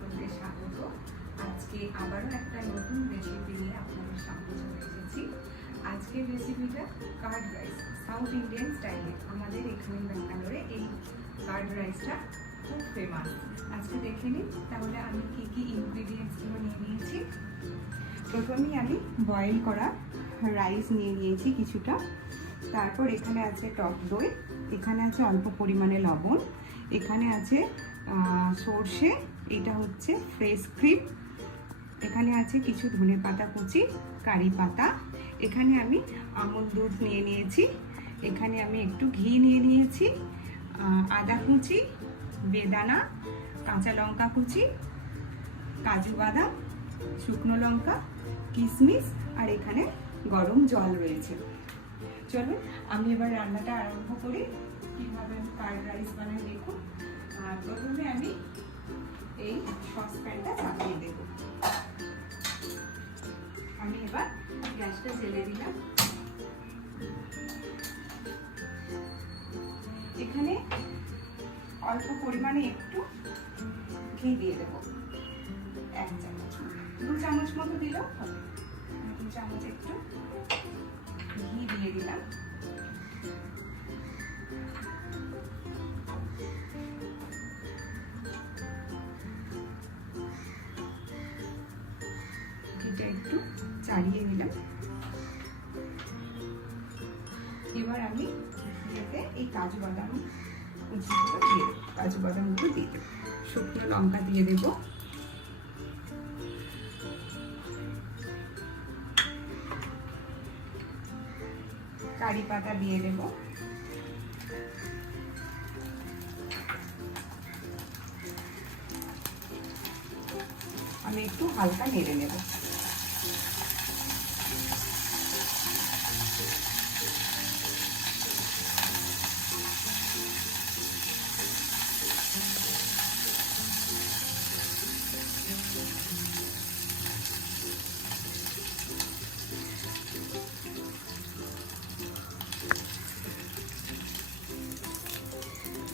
সকলকে স্বাগত। আজকে আবারও একটা নতুন রেসিপি নিয়ে আপনাদের সামনে চলে এসেছি। আজকের রেসিপিটা কার্ড রাইস, সাউথ ইন্ডিয়ান স্টাইলে। আমাদের এখানে ব্যাঙ্গালোরে এই কার্ড রাইসটা খুব ফেমাস। আজকে দেখে নিন তাহলে আমি কি কি ইনগ্রিডিয়েন্টসগুলো নিয়ে নিয়েছি। প্রথমেই আমি বয়েল করা রাইস নিয়ে নিয়েছি কিছুটা। তারপর এখানে আছে টক দই, এখানে আছে অল্প পরিমাণে লবণ, এখানে আছে সর্ষে, এটা হচ্ছে ফ্রেশ ক্রিম, এখানে আছে কিছু ধনেপাতা কুচি, কারি পাতা, এখানে আমি আমুল দুধ নিয়ে নিয়েছি, এখানে আমি একটু ঘি নিয়ে নিয়েছি, আদা কুচি, বেদানা, কাঁচা লঙ্কা কুচি, কাজু বাদাম, শুকনো লঙ্কা, কিশমিশ, আর এখানে গরম জল রয়েছে। চলুন আমি এবার রান্নাটা আরম্ভ করি। কীভাবে আমি কার্ড রাইস বানাই দেখুন। প্রথমে আমি এই সসপ্যানটা চাপিয়ে দেব। আমি এবার গ্যাসটা জ্বেলে দিলাম। এখানে অল্প পরিমাণে একটু ঘি দিয়ে দেব, 1 চামচ, 2 চামচ মতো দিলেও হবে। 2 চামচ একটু ঘি দিয়ে দিলাম। এটা একটু চাড়িয়ে নিলাম। এবার আমি এতে এই কাজু বাদাম কুচিগুলো দিয়ে দেবো, কাজু বাদামগুলো দিয়ে দেবো, শুকনো লঙ্কা দিয়ে দেবো, কারি পাতা দিয়ে দেবো, আমি একটু হালকা নেড়ে নেব।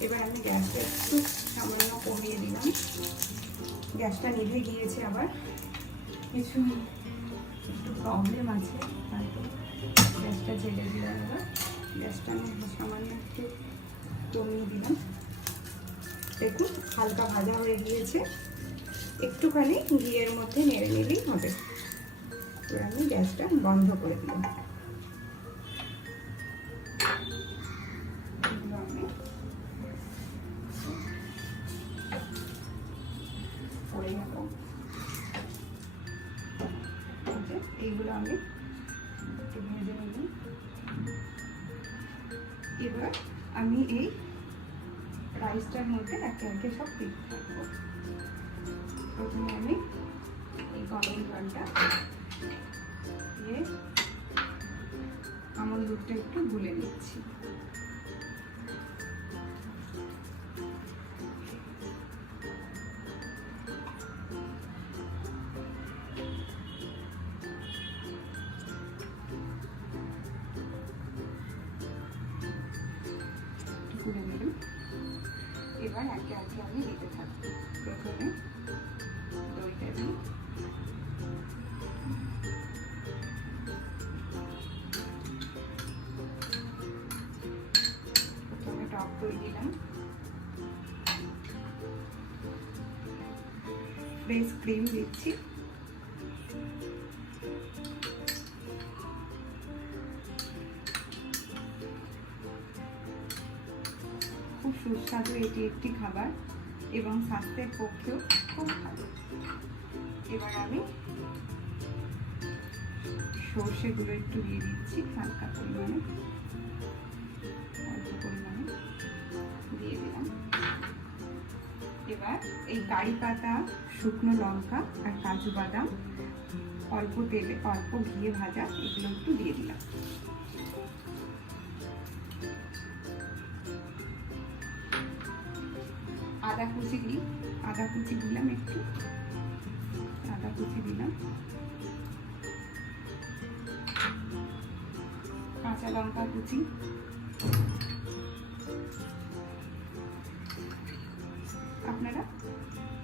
এবার আমি গ্যাসটা একটু সামান্য কমিয়ে দিলাম। গ্যাসটা নিভে গিয়েছে, আবার কিছু একটু প্রবলেম আছে, হয়তো গ্যাসটা জ্বেলে দিলাম। এবার গ্যাসটা আমি সামান্য একটু কমিয়ে দিলাম। দেখুন হালকা ভাজা হয়ে গিয়েছে, একটুখানি ঘিয়ের মধ্যে নেড়ে নিলেই হবে। এবার আমি গ্যাসটা বন্ধ করে দিলাম। এইগুলো আমি একটু ভেজে নিলাম। এবার আমি এই রাইসটার মধ্যে একে একে সব দিতে থাকবো। প্রথমে আমি এই গরম জলটা দিয়ে আমুল দুধটা একটু গুলে নিচ্ছি। গুলে নিলাম। এবার একে একে আমি দিতে থাকবো। প্রথমে দইটা দিই, প্রথমে টক দই দিলাম, ফ্রেশ ক্রিম দিচ্ছি, খুব সুস্বাদু এটি একটি খাবার এবং স্বাস্থ্যের পক্ষেও খুব ভালো। এবার আমি সর্ষেগুলো একটু দিয়ে দিচ্ছি, হালকা পরিমাণে, অল্প পরিমাণে দিয়ে দিলাম। এবার এই কারি পাতা, শুকনো লঙ্কা আর কাজু বাদাম অল্প তেলে অল্প ঘিয়ে ভাজা, এগুলো একটু দিয়ে দিলাম। আদা কুচি দিই, আদা কুচি দিলাম, একটু আদা কুচি দিলাম, কাঁচা লঙ্কা কুচি, আপনারা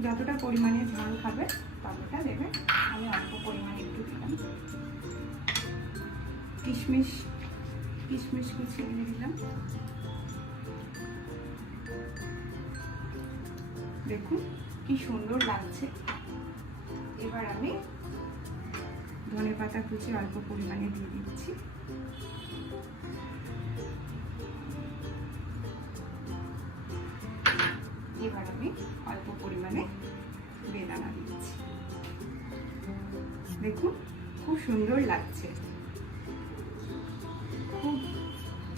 যতটা পরিমাণে ঝাল খাবে ততটা দেবে। আমি অল্প পরিমাণে একটু দিলাম। কিশমিশ কুচিয়ে দিয়ে দিলাম। দেখুন কি সুন্দর লাগছে। এবার আমি ধনেপাতা কুচি অল্প পরিমাণে দিয়ে দিচ্ছি। এবার আমি অল্প পরিমাণে বেদানা দিচ্ছি। দেখুন খুব সুন্দর লাগছে, খুব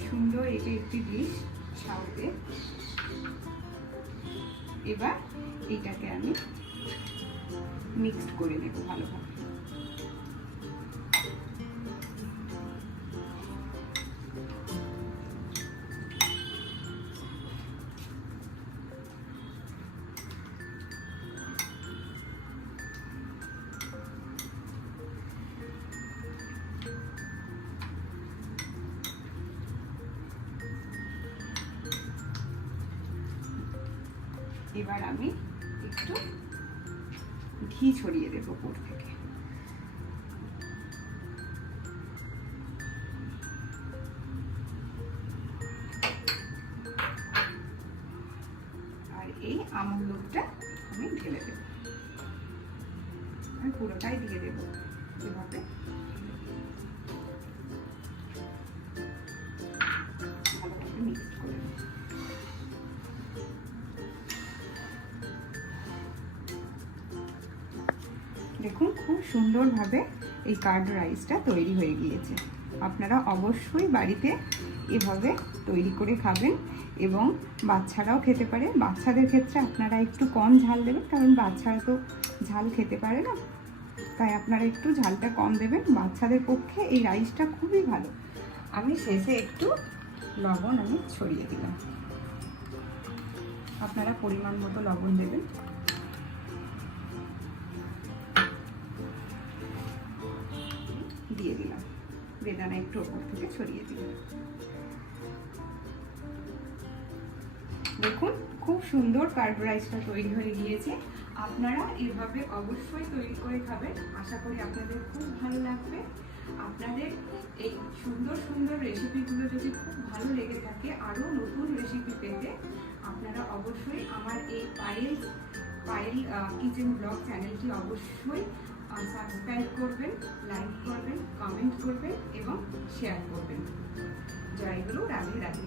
সুন্দর এটা একটি ডিশ সাউথে। এবার এটাকে আমি মিক্সড করে নেব ভালোভাবে। এবার আমি একটু ঘি ছড়িয়ে দেবো উপর থেকে। আর এই আমুল দুধটা আমি ঢেলে দেব। আমি পুরোটাই দিয়ে দেবো এভাবে। ভালোভাবে মিক্স করে দেবো। দেখুন খুব সুন্দরভাবে এই কার্ড রাইসটা তৈরি হয়ে গিয়েছে। আপনারা অবশ্যই বাড়িতে এভাবে তৈরি করে খাবেন এবং বাচ্চারাও খেতে পারে। বাচ্চাদের ক্ষেত্রে আপনারা একটু কম ঝাল দেবেন, কারণ বাচ্চারা তো ঝাল খেতে পারে না, তাই আপনারা একটু ঝালটা কম দেবেন। বাচ্চাদের পক্ষে এই রাইসটা খুবই ভালো। আমি শেষে একটু লবণ আমি ছড়িয়ে দিলাম। আপনারা পরিমাণ মতো লবণ দেবেন। দিয়ে দিলাম বেদানা একটু ওপর থেকে ছড়িয়ে দিলাম। দেখুন খুব সুন্দর কার্ড রাইসটা তৈরি হয়ে গিয়েছে। আপনারা এভাবে অবশ্যই তৈরি করে খাবেন। আশা করি আপনাদের খুব ভালো লাগবে। আপনাদের এই সুন্দর সুন্দর রেসিপিগুলো যদি খুব ভালো লেগে থাকে, আরও নতুন রেসিপি পেতে আপনারা অবশ্যই আমার এই পায়েল কিচেন ব্লগ চ্যানেলটি অবশ্যই সাবস্ক্রাইব করবেন, লাইক করবেন, কমেন্ট করবেন এবং শেয়ার করবেন। জয় গুরু, রাধে রাধে।